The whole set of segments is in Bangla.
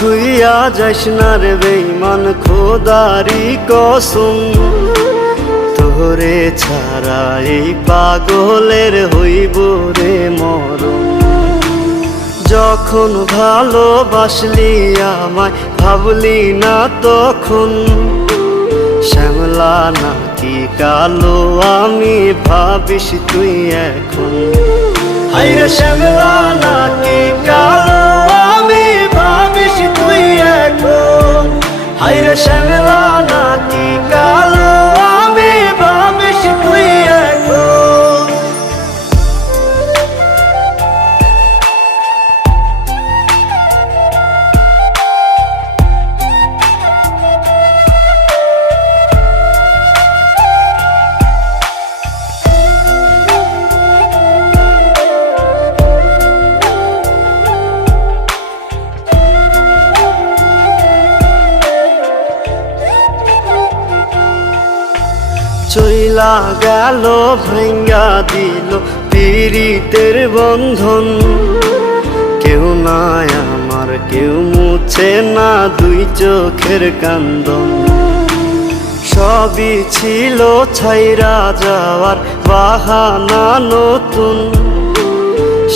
ভুইয়া যাস না রে বেঈমান খোদারি কসম, তোরে ছাড়া এই পাগলের হইব রে মরণ। যখন ভালোবাসলি আমায় ভাবলি না তখন, শ্যামলা নাকি কালো আমি ভাবিস তুই এখন। হায়রে শ্যামলা নাকি কালো আমি ভাবিস তুই এখন। হায়রে শ্যামলা নাকি কালো আমি ভাবিস তুই এখন। চইলা গেল ভাঙ্গা দিল পীড়িতের বন্ধন, কেউ নাই আমার কেউ মুছে না দুই চোখের কান্দন। সবই ছিল ছাইরা যাওয়ার বাহানা নতুন,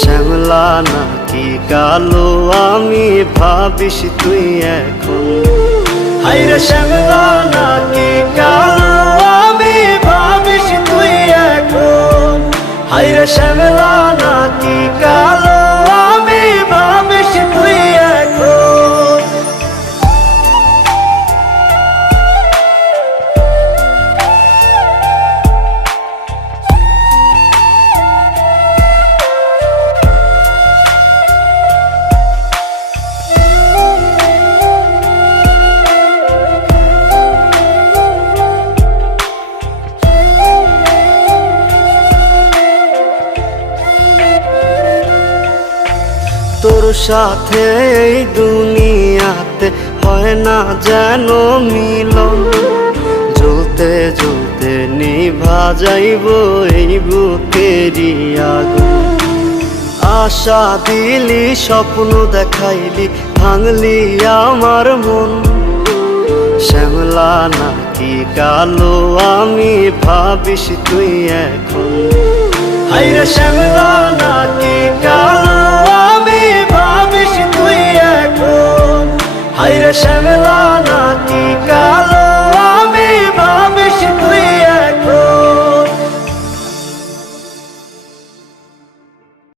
শ্যামলা নাকি কালো আমি ভাবিস তুই এখন। হায়রে শ্যামলা নাকি কালো আমি ভাবিস তুই এখন। হায়রে শ্যামলা নাকি কালো আমি ভাবিস তুই এখন। তোর সাথে এই দুনিয়াতে হয় না যেন মিলন, জ্বলতে জ্বলতে নিভা যাইব এই বুকেরই আগুন। আশা দিলি স্বপ্ন দেখাইলি ভাঙলি আমার মন, শ্যামলা নাকি কালো আমি ভাবিস তুই এখন। হায়রে শ্যামলা নাকি কালো আমি ভাবিস তুই এখন। হায়রে শ্যামলা নাকি কালো